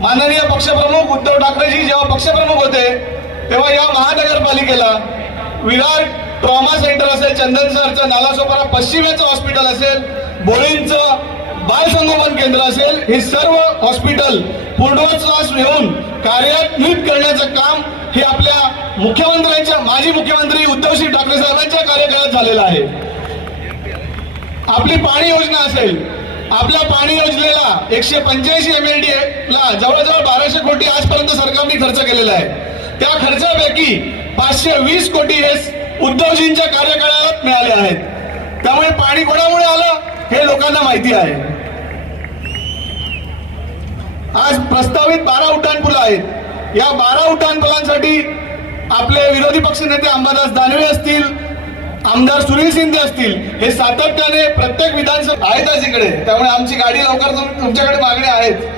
माननीय पक्षप्रमुख उद्धव ठाकरेजी जेव्हा पक्षप्रमुख होते तेव्हा या महानगरपालिकेला विरार ट्रॉमा सेंटर असेल, चंदन सरचं नालासोपारा पश्चिमेचं हॉस्पिटल असेल, बोरींचं बाल संगोपन केंद्र असेल, हे सर्व हॉस्पिटल पूर्णोच्चास घेऊन कार्यान्वित करण्याचं काम हे आपल्या मुख्यमंत्र्यांच्या माजी मुख्यमंत्री उद्धवजी ठाकरे साहेबांच्या कार्यकाळात झालेलं आहे। आपली पाणी योजना असेल, आपल्या पाणी योजनेला 185 MLD ला जवळजवळ 1200 कोटी आजपर्यंत सरकारने खर्च केलेला आहे। त्या खर्चापैकी 520 कोटी हे उद्धवजींच्या कार्यकाळात मिळाले आहेत। त्यामुळे पाणी कोणामुळे आलं हे लोकांना माहिती आहे। आज प्रस्तावित 12 उड्डाणपूल आहेत। या 12 उड्डाणपुलांसाठी आपले विरोधी पक्षनेते अंबादास दानवे असतील, आमदार सुनील शिंदे असतील, हे सातत्याने प्रत्येक विधानसभा आहेतच इकडे, त्यामुळे आमची गाडी लवकर तुमच्याकडे मागणी आहेत।